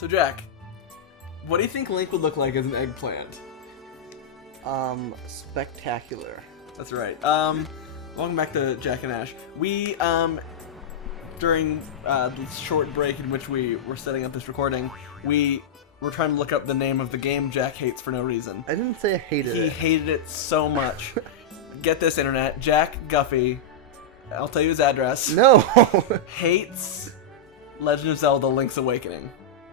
So Jack, what do you think Link would look like as an eggplant? Spectacular. That's right. Welcome back to Jack and Nash. We, during the short break in which we were setting up this recording, we were trying to look up the name of the game Jack hates for no reason. I didn't say I hated it. He hated it so much. Get this, internet. Jack Guffey, I'll tell you his address. No! Hates Legend of Zelda Link's Awakening.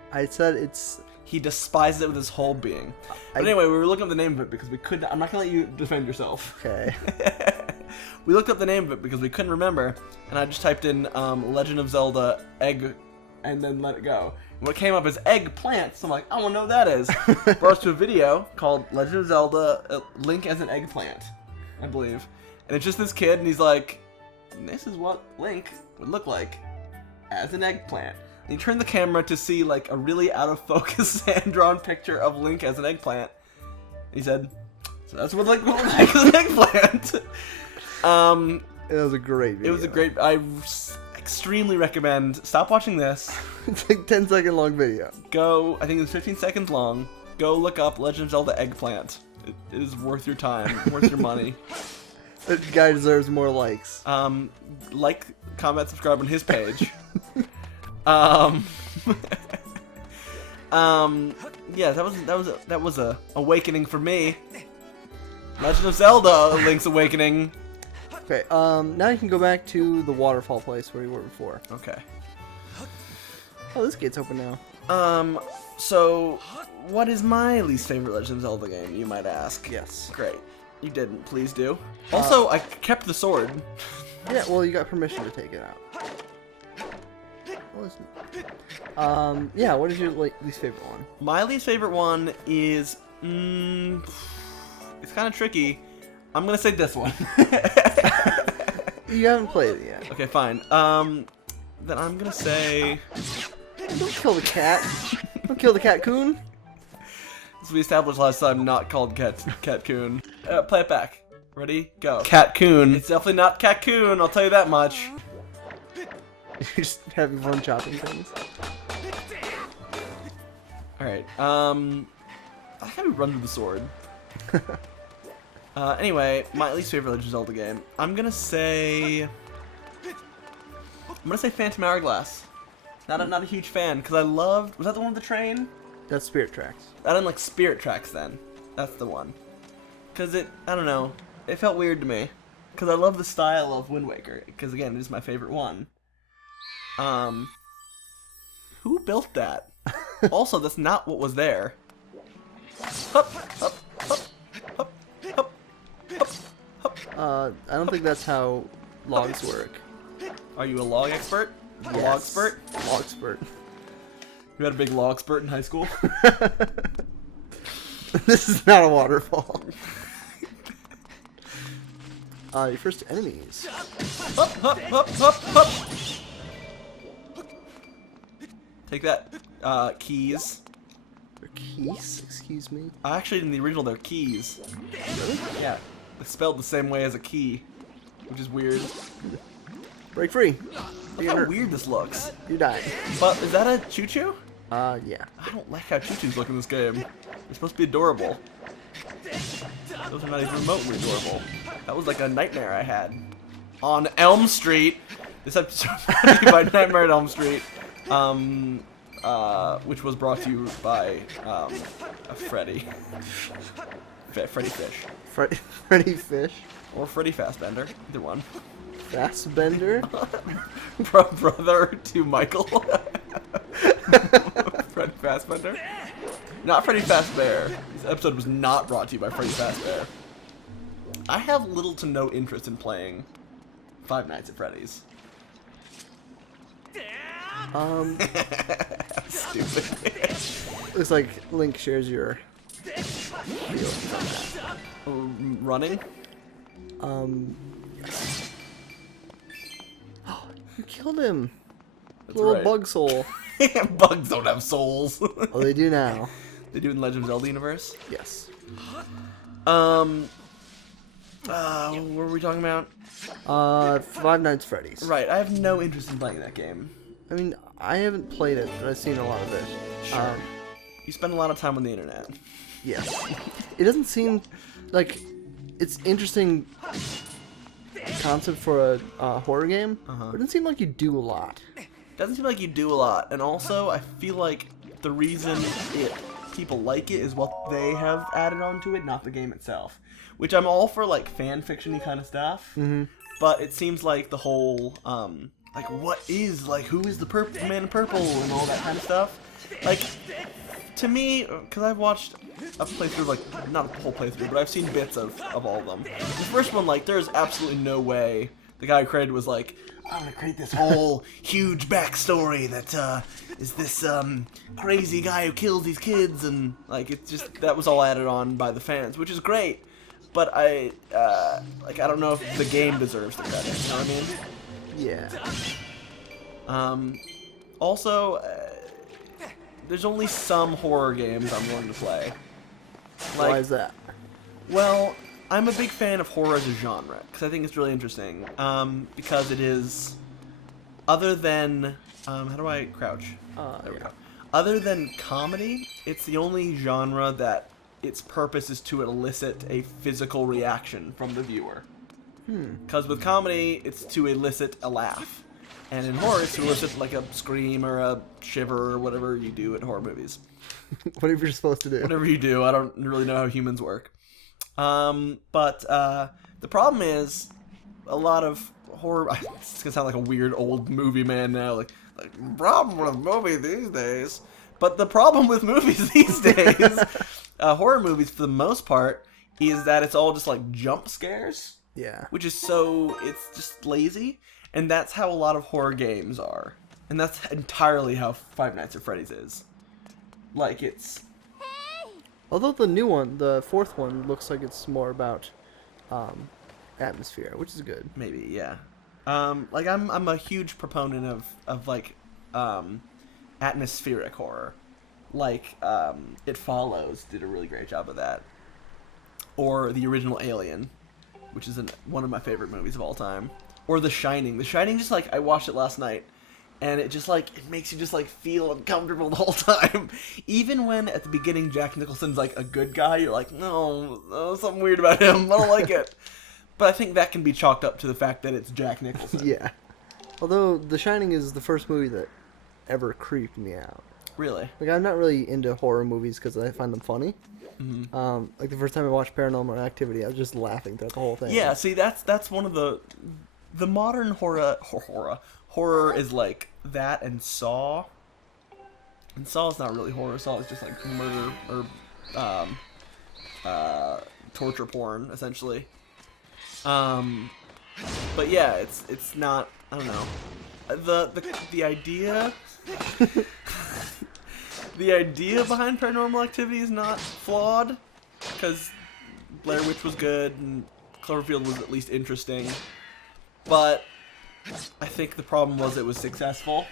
I said it's... He despises it with his whole being. But anyway, we were looking up the name of it because we couldn't... I'm not going to let you defend yourself. Okay. We looked up the name of it because we couldn't remember, and I just typed in Legend of Zelda Egg and then let it go. And what came up is eggplant, so I'm like, I want to know what that is. Brought us to a video called Legend of Zelda Link as an Eggplant, I believe. And it's just this kid, and he's like, this is what Link would look like as an eggplant. And you turn the camera to see like a really out of focus hand-drawn picture of Link as an eggplant. And he said, so that's what Link would look like as an eggplant. It was a great video. It was a great... I extremely recommend... Stop watching this. It's like 10-second long video. Go... I think it's 15 seconds long. Go look up Legend of Zelda Eggplant. It is worth your time. Worth your money. That guy deserves more likes. Like, comment, subscribe on his page. Yeah, that was a awakening for me. Legend of Zelda Link's Awakening. Okay, now you can go back to the waterfall place where you were before. Okay. Oh, this gate's open now. So, what is my least favorite Legend of Zelda game, you might ask? Yes. Great. You didn't, please do. Also, I kept the sword. Yeah, well, you got permission to take it out. Yeah, what is your least favorite one? My least favorite one is, it's kind of tricky. I'm gonna say this one. You haven't played it yet. Okay, fine. Then I'm gonna say... Don't kill the cat. Don't kill the cat-coon. As we established last time, not called Cat-coon. Play it back. Ready? Go. Cat-coon. It's definitely not Cat-coon, I'll tell you that much. You're just having fun chopping things. Alright, I gotta run with the sword. Anyway, my least favorite Legend of Zelda game. I'm gonna say Phantom Hourglass. Not a huge fan, because I loved... Was that the one with the train? That's Spirit Tracks. I didn't like Spirit Tracks then. That's the one. Because I don't know, it felt weird to me. Because I love the style of Wind Waker, because again, it is my favorite one. Who built that? Also, that's not what was there. Hup, hup, hup, hup, hup, hup, hup. I don't think that's how logs work. Are you a log expert? Yes. Log spurt? Log spurt. You had a big log spurt in high school? This is not a waterfall. Your first enemies. Hup, hup, hup, hup, hup. Take that, keys. They're keys? Excuse me? Actually, in the original, they're keys. Really? Yeah. They're spelled the same way as a key, which is weird. Break free. Look how weird this looks. You die. But, is that a choo-choo? Yeah. I don't like how choo-choos look in this game. They're supposed to be adorable. Those are not even remotely adorable. That was like a nightmare I had. On Elm Street. This episode brought to you by Nightmare at Elm Street. Which was brought to you by, a Freddy. Freddy Fish. Freddy Fish? Or Freddy Fassbender. Either one. Fassbender? Brother to Michael. Freddy Fassbender. Not Freddy Fazbear. This episode was not brought to you by Freddy Fazbear. I have little to no interest in playing Five Nights at Freddy's. Stupid. Looks like Link shares your Running? Yes. You killed him. That's Little right. bug soul. Bugs don't have souls. Oh, they do now. They do in Legend of Zelda universe? Yes. What were we talking about? Five Nights at Freddy's. Right, I have no interest in playing that game. I mean, I haven't played it, but I've seen a lot of it. Sure. You spend a lot of time on the internet. Yes. It doesn't seem like it's interesting concept for a horror game, but it doesn't seem like you do a lot. Doesn't seem like you do a lot, and also I feel like the reason people like it is what they have added onto it, not the game itself. Which I'm all for, like, fan fiction-y kind of stuff, but it seems like the whole like, what is, like, who is the man in purple and all that kind of stuff. Like, to me, because I've watched a playthrough, like, not a whole playthrough, but I've seen bits of all of them. The first one, like, there's absolutely no way the guy who created was like, I'm gonna create this whole huge backstory that is this crazy guy who kills these kids, and, like, it's just, that was all added on by the fans, which is great, but I don't know if the game deserves the credit, you know what I mean? Yeah. Also, there's only some horror games I'm willing to play. Like, Why is that? Well, I'm a big fan of horror as a genre, because I think it's really interesting. Because it is, other than, how do I crouch? There we go. Other than comedy, it's the only genre that its purpose is to elicit a physical reaction from the viewer. Because with comedy, it's to elicit a laugh. And in horror, it's to elicit, like, a scream or a shiver or whatever you do in horror movies. Whatever you're supposed to do. Whatever you do. I don't really know how humans work. But the problem is, a lot of horror... It's going to sound like a weird old movie man now. Like problem with movies these days. But the problem with movies these days, horror movies for the most part, is that it's all just, like, jump scares. Yeah. Which is it's just lazy. And that's how a lot of horror games are. And that's entirely how Five Nights at Freddy's is. Like, it's... Although the new one, the fourth one, looks like it's more about atmosphere, which is good. Maybe, yeah. Like, I'm a huge proponent of like, atmospheric horror. Like, It Follows did a really great job of that. Or the original Alien, which is one of my favorite movies of all time. Or The Shining. The Shining, just, like, I watched it last night, and it just, like, it makes you just, like, feel uncomfortable the whole time. Even when, at the beginning, Jack Nicholson's, like, a good guy, you're like, no, something weird about him, I don't like it. But I think that can be chalked up to the fact that it's Jack Nicholson. Yeah. Although, The Shining is the first movie that ever creeped me out. Really? Like, I'm not really into horror movies because I find them funny. Like, the first time I watched Paranormal Activity, I was just laughing throughout the whole thing. Yeah, see, that's one of the modern horror is like that and Saw. And Saw is not really horror. Saw is just like murder or torture porn, essentially. But yeah, it's not. I don't know. The idea. The idea behind Paranormal Activity is not flawed, because Blair Witch was good and Cloverfield was at least interesting. But I think the problem was it was successful.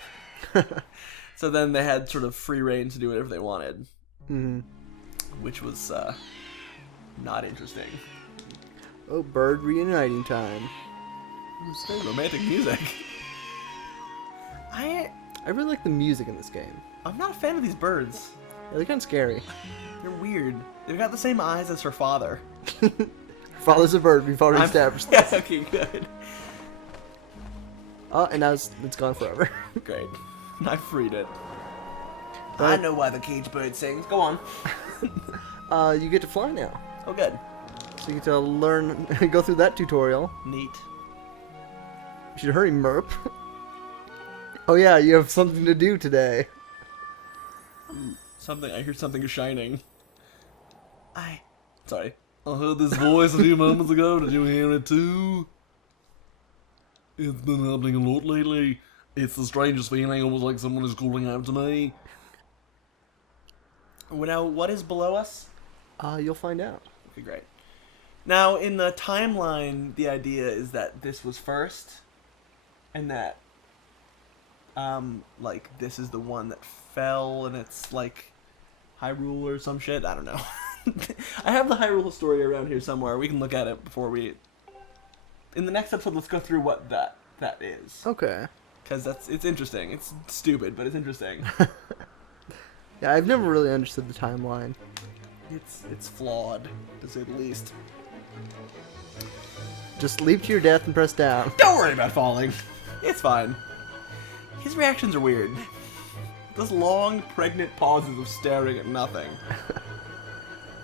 So then they had sort of free reign to do whatever they wanted. Which was not interesting. Oh, bird reuniting time. It's very romantic music. I really like the music in this game. I'm not a fan of these birds. Yeah, they're kind of scary. They're weird. They've got the same eyes as her father. Father's a bird. We've already established Yeah, this. okay, good. Oh, and now it's gone forever. Great. I freed it. But- I know why the cage bird sings. Go on. You get to fly now. Oh, good. So you get to learn, go through that tutorial. Neat. You should hurry, Merp. Oh yeah, you have something to do today. I hear something is shining. Sorry. I heard this voice a few moments ago. Did you hear it too? It's been happening a lot lately. It's the strangest feeling, almost like someone is calling out to me. Well, now, what is below us? You'll find out. Okay, great. Now, in the timeline, the idea is that this was first, and that, like, this is the one that fell, and it's, like, Hyrule or some shit. I don't know. I have the Hyrule story around here somewhere. We can look at it before we... In the next episode, let's go through what that is. Okay. because it's interesting. It's stupid, but it's interesting. Yeah, I've never really understood the timeline. It's flawed, to say the least. Just leap to your death and press down. Don't worry about falling. It's fine. His reactions are weird. Those long, pregnant pauses of staring at nothing.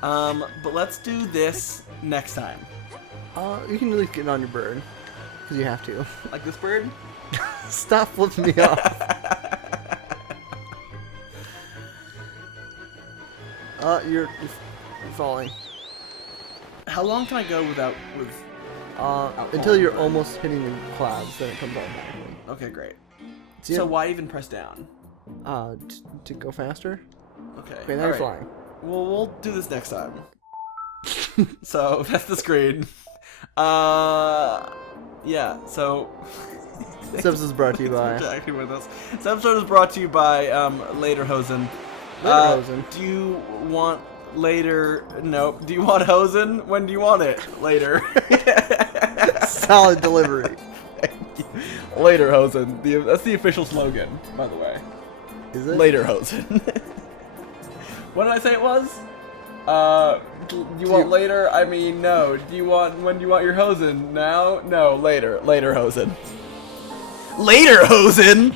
But let's do this next time. You can at least get on your bird. Because you have to. Like this bird? Stop flipping me off. You're falling. How long can I go without Until you're almost hitting the clouds, then it comes automatically. Okay, great. So, So why even press down? To go faster? Okay. Okay, now you're flying. Well, we'll do this next time. So that's the screen. Yeah. So. This episode is brought to you by. Interacting with us. This episode is brought to you by Lederhosen. Lederhosen. Do you want later? No. Do you want hosen? When do you want it? Later. Solid delivery. Lederhosen. That's the official slogan, by the way. Is it? Lederhosen. What did I say it was? You want later? I mean, no. When do you want your hosen? Now? No, later. Lederhosen. Lederhosen?